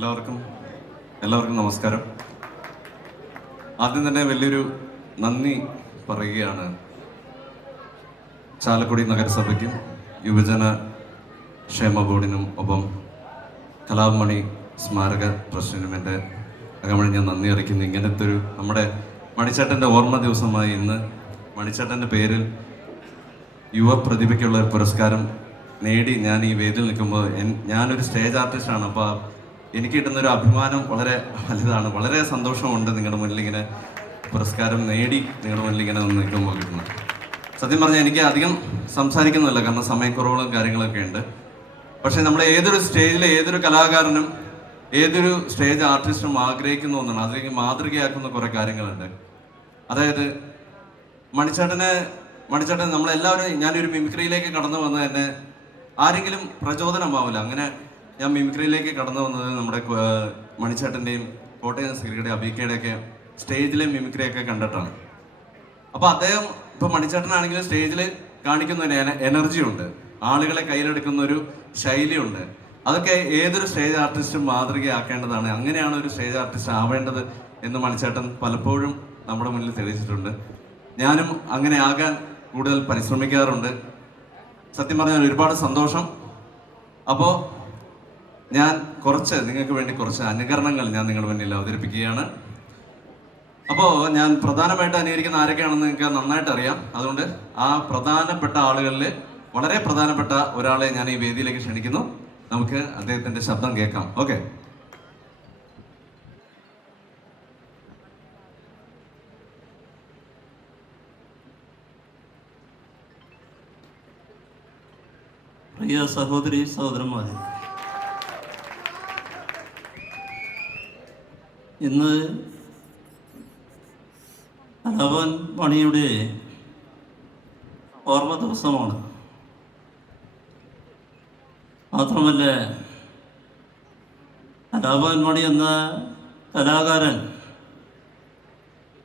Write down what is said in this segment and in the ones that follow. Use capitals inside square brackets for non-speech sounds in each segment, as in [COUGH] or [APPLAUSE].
എല്ലാവർക്കും എല്ലാവർക്കും നമസ്കാരം. ആദ്യം തന്നെ വലിയൊരു നന്ദി പറയുകയാണ് ചാലക്കുടി നഗരസഭയ്ക്കും യുവജന ക്ഷേമ ബോർഡിനും ഒപ്പം കലാമണി സ്മാരക ട്രസ്റ്റിനും എന്റെ അകമണി ഞാൻ നന്ദി അറിയിക്കുന്നു. ഇങ്ങനത്തെ ഒരു നമ്മുടെ മണിച്ചേട്ടന്റെ ഓർമ്മ ദിവസമായി ഇന്ന് മണിച്ചേട്ടന്റെ പേരിൽ യുവ പ്രതിഭയ്ക്കുള്ള ഒരു പുരസ്കാരം നേടി ഞാൻ ഈ വേദിയിൽ നിൽക്കുമ്പോൾ ഞാനൊരു സ്റ്റേജ് ആർട്ടിസ്റ്റാണ്. അപ്പോൾ എനിക്ക് കിട്ടുന്ന ഒരു അഭിമാനം വളരെ വലുതാണ്. വളരെ സന്തോഷമുണ്ട് നിങ്ങളുടെ മുന്നിൽ ഇങ്ങനെ പുരസ്കാരം നേടി നിങ്ങളുടെ മുന്നിൽ ഇങ്ങനെ നിൽക്കുമ്പോൾ കിട്ടുന്നത് സത്യം പറഞ്ഞാൽ എനിക്ക് അധികം സംസാരിക്കുന്നില്ല കാരണം സമയക്കുറവുകളും കാര്യങ്ങളൊക്കെ ഉണ്ട്. പക്ഷെ നമ്മൾ ഏതൊരു സ്റ്റേജിലെ ഏതൊരു കലാകാരനും ഏതൊരു സ്റ്റേജ് ആർട്ടിസ്റ്റും ആഗ്രഹിക്കുന്ന ഒന്നാണ്. അതിലേക്ക് മാതൃകയാക്കുന്ന കുറെ കാര്യങ്ങളുണ്ട്. അതായത് മണിച്ചേട്ടന് മണിച്ചേട്ടൻ നമ്മളെല്ലാവരും ഞാനൊരു മിമിക്രിയിലേക്ക് കടന്നു വന്ന് തന്നെ ആരെങ്കിലും പ്രചോദനമാവില്ല. അങ്ങനെ ഞാൻ മിമിക്രിയിലേക്ക് കടന്നു വന്നത് നമ്മുടെ മണിച്ചേട്ടന്റെയും കോട്ടയം സിഗരയുടെ അബീക്കയുടെ ഒക്കെ സ്റ്റേജിലെ മിമിക്രിയൊക്കെ കണ്ടിട്ടാണ്. അപ്പൊ അദ്ദേഹം ഇപ്പൊ മണിച്ചേട്ടനാണെങ്കിലും സ്റ്റേജിൽ കാണിക്കുന്ന ഒരു എനർജി ഉണ്ട്. ആളുകളെ കയ്യിലെടുക്കുന്ന ഒരു ശൈലിയുണ്ട് അതൊക്കെ ഏതൊരു സ്റ്റേജ് ആർട്ടിസ്റ്റും മാതൃകയാക്കേണ്ടതാണ്. അങ്ങനെയാണ് ഒരു സ്റ്റേജ് ആർട്ടിസ്റ്റ് ആവേണ്ടത് എന്ന് മണിച്ചേട്ടൻ പലപ്പോഴും നമ്മുടെ മുന്നിൽ തെളിയിച്ചിട്ടുണ്ട്. ഞാനും അങ്ങനെ ആകാൻ കൂടുതൽ പരിശ്രമിക്കാറുണ്ട്. സത്യം പറഞ്ഞാൽ ഒരുപാട് സന്തോഷം. അപ്പോൾ ഞാൻ കുറച്ച് നിങ്ങൾക്ക് വേണ്ടി കുറച്ച് അനുകരണങ്ങൾ ഞാൻ നിങ്ങളുടെ മുന്നിൽ അവതരിപ്പിക്കുകയാണ്. അപ്പോൾ ഞാൻ പ്രധാനമായിട്ട് അനുകരിക്കുന്ന ആരൊക്കെയാണെന്ന് നിങ്ങൾക്ക് നന്നായിട്ട് അറിയാം. അതുകൊണ്ട് ആ പ്രധാനപ്പെട്ട ആളുകളിൽ വളരെ പ്രധാനപ്പെട്ട ഒരാളെ ഞാൻ ഈ വേദിയിലേക്ക് ക്ഷണിക്കുന്നു. നമുക്ക് അദ്ദേഹത്തിന്റെ ശബ്ദം കേൾക്കാം. ഓക്കെ. പ്രിയ സഹോദരി സഹോദരന്മാരെ ഇന്ന് അലവൻ മണിയുടെ ഓർമ്മ ദിവസമാണ്. മാത്രമല്ല അലാപൻ മണി എന്ന കലാകാരൻ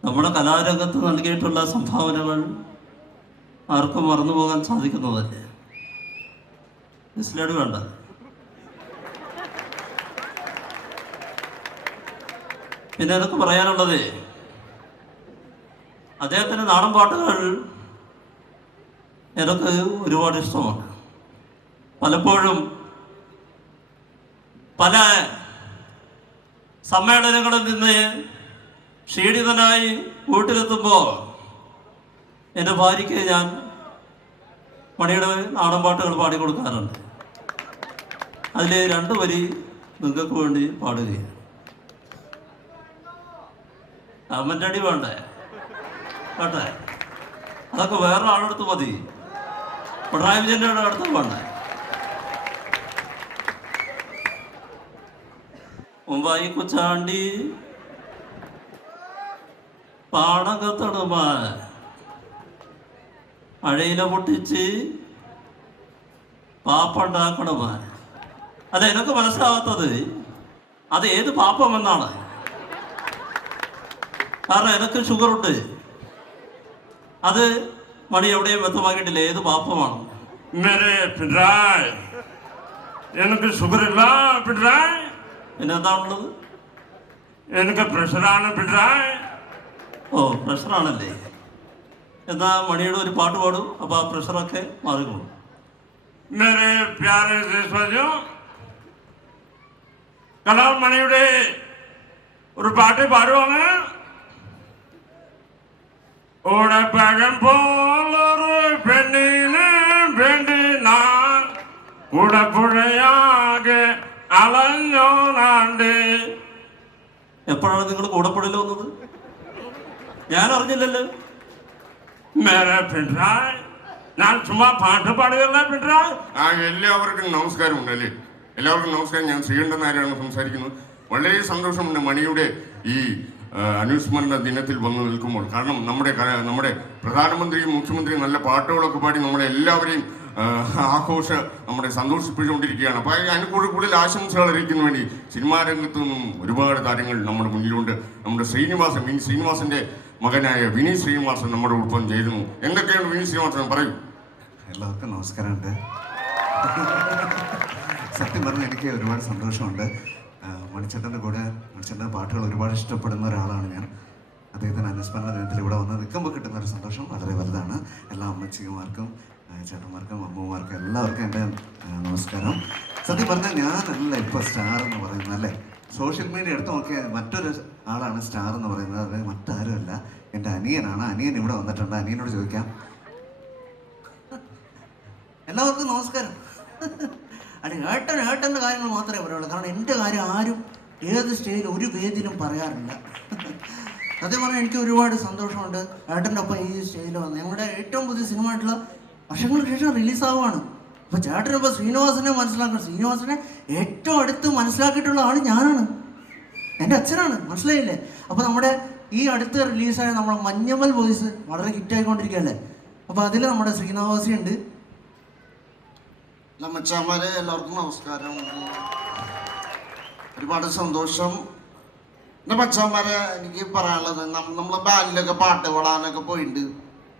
നമ്മുടെ കലാരംഗത്ത് നൽകിയിട്ടുള്ള സംഭാവനകൾ ആർക്കും മറന്നുപോകാൻ സാധിക്കുന്നതല്ലേ? മിസ്ലേഡ് വേണ്ട. പിന്നെ അതൊക്കെ പറയാനുള്ളത്. അദ്ദേഹത്തിന്റെ നാടൻ പാട്ടുകൾ എനിക്ക് ഒരുപാട് ഇഷ്ടമാണ്. പലപ്പോഴും പല സമ്മേളനങ്ങളിൽ നിന്ന് ക്ഷീണിതനായി വീട്ടിലെത്തുമ്പോൾ എന്റെ ഭാര്യയ്ക്ക് ഞാൻ മണിയുടെ നാടൻ പാട്ടുകൾ പാടിക്കൊടുക്കാറുണ്ട് അതിൽ രണ്ട് വരി നിങ്ങൾക്ക് വേണ്ടി പാടുകയാണ്. കമന്റ് അടി വേണ്ടേ? കേട്ടെ അതൊക്കെ വേറെ ആളെടുത്ത് മതി. പിണറായി വിജയന്റെ അടുത്ത് വേണ്ടേ? മുമ്പായി കൊച്ചാണ്ടി. പാടകത്തടുമാ അഴയില പൊട്ടിച്ച് പാപ്പുണ്ടാക്കണമാ അതെ എനിക്ക് മനസ്സിലാവാത്തത് അത് ഏത് പാപ്പമെന്നാണ്? കാരണം എനിക്ക് ഷുഗറുണ്ട് അത് മണി എവിടെയും വ്യക്തമാക്കിയിട്ടില്ല ഏത് പാപ്പമാണ് मेरे पिटराय എനിക്ക് ഷുഗറില്ല പിട്രായ് പിന്നെ എന്താണുള്ളത് എനിക്ക് പ്രഷറാണ് പിട്രായ് ഓ പ്രഷറാണല്ലേ എന്നാ മണിയുടെ ഒരു പാട്ട് പാടും അപ്പോൾ ആ പ്രഷറൊക്കെ മാറിക്കോളും मेरे प्यारे देशवासियों കലാമണിയുടെ ഒരു പാട്ട് പാടുവാണ് പോലൊരു പെണ്ണിനെ വേണ്ടി എപ്പോഴാണ് നിങ്ങൾ കൂടപ്പുഴയിൽ വന്നത്? ഞാൻ അറിഞ്ഞില്ലല്ലോ മേരെ പിണറായി ഞാൻ ചുമ്മാ പാട്ട് പാടുകയല്ല പിണറായി. ആ എല്ലാവർക്കും നമസ്കാരം ഉണ്ടല്ലേ എല്ലാവർക്കും നമസ്കാരം. ഞാൻ ശ്രീകണ്ഠൻ നായരാണ് സംസാരിക്കുന്നത്. വളരെ സന്തോഷമുണ്ട് മണിയുടെ ഈ അനുസ്മരണ ദിനത്തിൽ വന്നു നിൽക്കുമ്പോൾ കാരണം നമ്മുടെ നമ്മുടെ പ്രധാനമന്ത്രിയും മുഖ്യമന്ത്രിയും നല്ല പാട്ടുകളൊക്കെ പാടി നമ്മളെ എല്ലാവരെയും ആഘോഷ നമ്മുടെ സന്തോഷിപ്പിച്ചുകൊണ്ടിരിക്കുകയാണ്. അപ്പോൾ അതിന് കൂടുതൽ കൂടുതൽ ആശംസകൾ അറിയിക്കുന്ന വേണ്ടി സിനിമാ രംഗത്തു നിന്നും ഒരുപാട് താരങ്ങൾ നമ്മുടെ മുന്നിലുണ്ട്. നമ്മുടെ ശ്രീനിവാസൻ വിനി ശ്രീനിവാസന്റെ മകനായ വിനി ശ്രീനിവാസൻ നമ്മുടെ ഒപ്പം ചേരുന്നു. എന്തൊക്കെയാണ് വിനി ശ്രീനിവാസൻ? പറയൂ. എല്ലാവർക്കും നമസ്കാരമുണ്ട്. സത്യം പറഞ്ഞാൽ എനിക്ക് ഒരുപാട് സന്തോഷമുണ്ട്. മണിച്ചേട്ടന്റെ കൂടെ മണിച്ചേട്ടന്റെ പാട്ടുകൾ ഒരുപാട് ഇഷ്ടപ്പെടുന്ന ഒരാളാണ് ഞാൻ. അദ്ദേഹത്തിന് അനുസ്മരണ ദിനത്തിൽ ഇവിടെ വന്ന് നിൽക്കുമ്പോൾ കിട്ടുന്ന ഒരു സന്തോഷം വളരെ വലുതാണ്. എല്ലാ അമ്മച്ചിമാർക്കും ചേട്ടന്മാർക്കും അമ്മമാർക്കും എല്ലാവർക്കും എന്റെ നമസ്കാരം. സത്യം പറഞ്ഞാൽ ഞാനല്ല ഇപ്പോൾ സ്റ്റാർ എന്ന് പറയുന്നത് അല്ലേ? സോഷ്യൽ മീഡിയ എടുത്ത് നോക്കിയാൽ മറ്റൊരു ആളാണ് സ്റ്റാർ എന്ന് പറയുന്നത്. അത് മറ്റാരുമല്ല. എന്റെ അനിയനാണ്. അനിയൻ ഇവിടെ വന്നിട്ടുണ്ട്. അനിയനോട് ചോദിക്കാം. എല്ലാവർക്കും നമസ്കാരം. അല്ല ഏട്ടൻ ഏട്ടന്റെ കാര്യങ്ങൾ മാത്രമേ പറയുള്ളൂ. കാരണം എന്റെ കാര്യം ആരും ഏത് സ്റ്റേജിൽ ഒരു വേദിയിലും പറയാറില്ല. സത്യം പറഞ്ഞാൽ എനിക്ക് ഒരുപാട് സന്തോഷമുണ്ട് ഏട്ടന്റെ ഒപ്പം ഈ സ്റ്റേജിൽ വന്ന്. ഞങ്ങളുടെ ഏറ്റവും പുതിയ സിനിമ ആയിട്ടുള്ള വർഷങ്ങൾക്ക് ശേഷം റിലീസാവുകയാണ്. അപ്പോൾ ചേട്ടനിപ്പോൾ ശ്രീനിവാസനെ മനസ്സിലാക്കണം. ശ്രീനിവാസനെ ഏറ്റവും അടുത്ത് മനസ്സിലാക്കിയിട്ടുള്ള ആൾ ഞാനാണ്. എന്റെ അച്ഛനാണ്. മനസ്സിലായില്ലേ? അപ്പോൾ നമ്മുടെ ഈ അടുത്ത് റിലീസായ നമ്മുടെ മഞ്ഞമ്മൽ വോയിസ് വളരെ ഹിറ്റായിക്കൊണ്ടിരിക്കുകയല്ലേ? അപ്പോൾ അതിൽ നമ്മുടെ ശ്രീനിവാസി ഉണ്ട് മച്ചാമാരെ എല്ലാവർക്കും നമസ്കാരം. ഒരുപാട് സന്തോഷം. എന്റെ മച്ചാമാരെ എനിക്ക് പറയാനുള്ളത് നമ്മളെ ബാൻഡിലൊക്കെ പാട്ട് പാടാനൊക്കെ പോയിട്ടുണ്ട്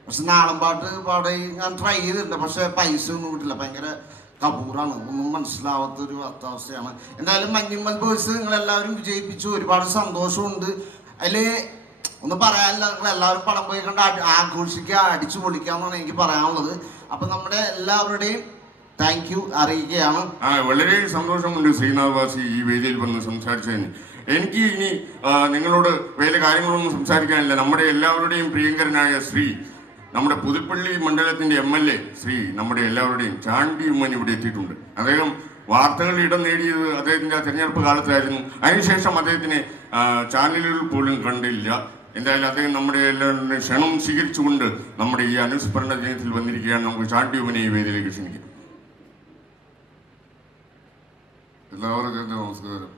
പക്ഷെ നാടൻ പാട്ട് പാടി ഞാൻ ട്രൈ ചെയ്തിട്ടുണ്ട്. പക്ഷെ പൈസ ഒന്നും കിട്ടില്ല. ഭയങ്കര കപൂറാണ്. ഒന്നും മനസ്സിലാവാത്തൊരു അത്താവസ്ഥയാണ് എന്തായാലും മഞ്ഞുമ്മൽ ബോയ്സ് നിങ്ങളെല്ലാവരും വിജയിപ്പിച്ചു. ഒരുപാട് സന്തോഷമുണ്ട്. അതിൽ ഒന്ന് പറയാനില്ല. നിങ്ങൾ എല്ലാവരും പടം പോയി കണ്ട് ആഘോഷിക്കുക അടിച്ചു പൊളിക്കുക എന്നാണ് എനിക്ക് പറയാനുള്ളത്. അപ്പം നമ്മുടെ എല്ലാവരുടെയും താങ്ക് യു അറിയിക്കുകയാണ്. ആ വളരെ സന്തോഷമുണ്ട് ശ്രീനാഥ് വാസി ഈ വേദിയിൽ വന്ന് സംസാരിച്ചതിന്. എനിക്ക് ഇനി നിങ്ങളോട് വേറെ കാര്യങ്ങളൊന്നും സംസാരിക്കാനില്ല. നമ്മുടെ എല്ലാവരുടെയും പ്രിയങ്കരനായ ശ്രീ നമ്മുടെ പുതുപ്പള്ളി മണ്ഡലത്തിന്റെ എം എൽ എ ശ്രീ നമ്മുടെ എല്ലാവരുടെയും ചാണ്ടി ഉമ്മൻ ഇവിടെ എത്തിയിട്ടുണ്ട്. അദ്ദേഹം വാർത്തകൾ ഇടം നേടിയത് അദ്ദേഹത്തിന്റെ തെരഞ്ഞെടുപ്പ് കാലത്തായിരുന്നു. അതിനുശേഷം അദ്ദേഹത്തിനെ ചാനലുകൾ പോലും കണ്ടില്ല. എന്തായാലും അദ്ദേഹം നമ്മുടെ എല്ലാവരുടെയും ക്ഷണം സ്വീകരിച്ചുകൊണ്ട് നമ്മുടെ ഈ അനുസ്മരണ ദിനത്തിൽ വന്നിരിക്കുകയാണ്. നമുക്ക് ചാണ്ടി ഉമ്മനെ ഈ വേദിയിലേക്ക് ക്ഷണിക്കാം. എല്ലാവർക്കും എന്റെ നമസ്കാരം.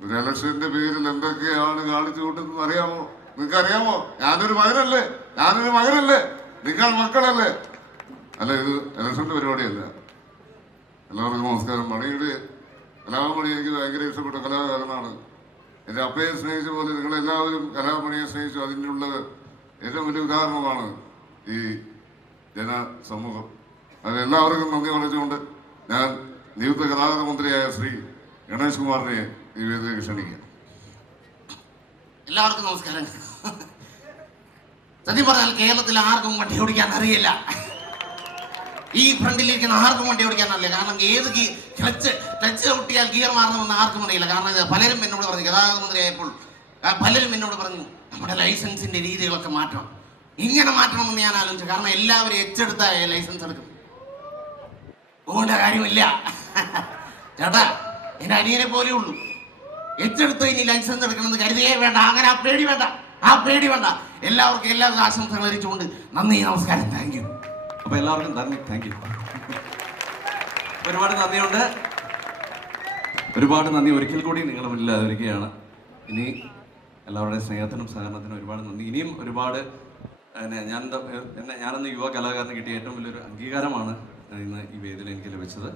ഒരു ഇലക്ഷന്റെ പേരിൽ എന്തൊക്കെയാണ് കാണിച്ചു കൂട്ടുന്നത് അറിയാമോ? നിങ്ങൾക്ക് അറിയാമോ ഞാനൊരു മകനല്ലേ? ഞാനൊരു മകനല്ലേ? നിങ്ങൾ മക്കളല്ലേ? അല്ല ഇത് ഇലക്ഷന്റെ പരിപാടിയല്ല. എല്ലാവർക്കും നമസ്കാരം. മണിയുടെ കലാമണി എനിക്ക് ഭയങ്കര ഇഷ്ടപ്പെട്ട കലാകാരനാണ്. എന്റെ അപ്പയെ സ്നേഹിച്ച പോലെ നിങ്ങളെല്ലാവരും കലാമണിയെ സ്നേഹിച്ചു. അതിനുള്ള ഏറ്റവും വലിയ ഉദാഹരണമാണ് ഈ ജനസമൂഹം. അത് എല്ലാവർക്കും നന്ദി പറഞ്ഞുകൊണ്ട് ഞാൻ നിയുക്ത ഗതാഗത മന്ത്രിയായ ശ്രീ ഗണേഷ് കുമാറിനെ ഈ വേദിയിലേക്ക് ക്ഷണിക്കാം എല്ലാവർക്കും നമസ്കാരം. സത്യം പറഞ്ഞാൽ കേരളത്തിൽ ആർക്കും വണ്ടി ഓടിക്കാൻ അറിയില്ല. ഈ ഫ്രണ്ടിലിരിക്കുന്ന ആർക്കും വണ്ടി ഓടിക്കാൻ അറിയില്ല. കാരണം ഏത് ക്ലച്ച് ക്ലച്ച് ഔട്ടിയാൽ ഗിയർ മാറണമെന്ന് ആർക്കും അറിയില്ല. കാരണം പലരും എന്നോട് പറഞ്ഞു ഗതാഗത മന്ത്രിയായപ്പോൾ പലരും എന്നോട് പറഞ്ഞു നമ്മുടെ ലൈസൻസിന്റെ രീതികളൊക്കെ മാറ്റണം. ഇങ്ങനെ മാറ്റണമെന്ന് ഞാൻ ആലോചിച്ചു. കാരണം എല്ലാവരും എച്ചെടുത്തായ ലൈസൻസ് എടുക്കും പോകേണ്ട കാര്യമില്ല. [LAUGHS] ചേട്ടാ എന്റെ അനിയനെ പോലെ ഉള്ളൂ. എച്ചെടുത്ത് ഇനി ലൈസൻസ് എടുക്കണമെന്ന് കരുതിയേ വേണ്ട. അങ്ങനെ ആ പേടി വേണ്ട. ആ പേടി വേണ്ട. എല്ലാവർക്കും എല്ലാവർക്കും ആശംസകൾ അറിയിച്ചുകൊണ്ട് നന്ദി നമസ്കാരം. താങ്ക് യു അപ്പൊ എല്ലാവർക്കും നന്ദി. താങ്ക് യു ഒരുപാട് നന്ദിയുണ്ട്. ഒരുപാട് നന്ദി. ഒരിക്കൽ കൂടി നിങ്ങളുടെ മുന്നിൽ അവതരിക്കുകയാണ് ഇനി എല്ലാവരുടെയും സ്നേഹത്തിനും സഹകരണത്തിനും ഒരുപാട് നന്ദി. ഇനിയും ഒരുപാട് എന്നെ ഞാൻ എന്നെ ഞാനെന്ന് യുവ കലാകാരന് കിട്ടിയ ഏറ്റവും വലിയൊരു അംഗീകാരമാണ് ഇന്ന് ഈ വേദിയിൽ എനിക്ക് ലഭിച്ചത്.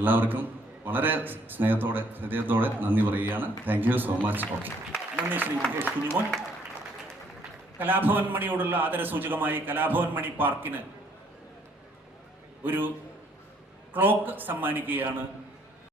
എല്ലാവർക്കും വളരെ സ്നേഹത്തോടെ ഹൃദയത്തോടെ നന്ദി പറയുകയാണ്. Thank you so much okay നന്ദി ശ്രീ മുകേഷ് കുഞ്ഞുമോൻ. കലാഭവൻ മണിയോടുള്ള ആദരസൂചകമായി കലാഭവൻ മണി പാർക്കിന് ഒരു ക്ലോക്ക് സമ്മാനിക്കുകയാണ്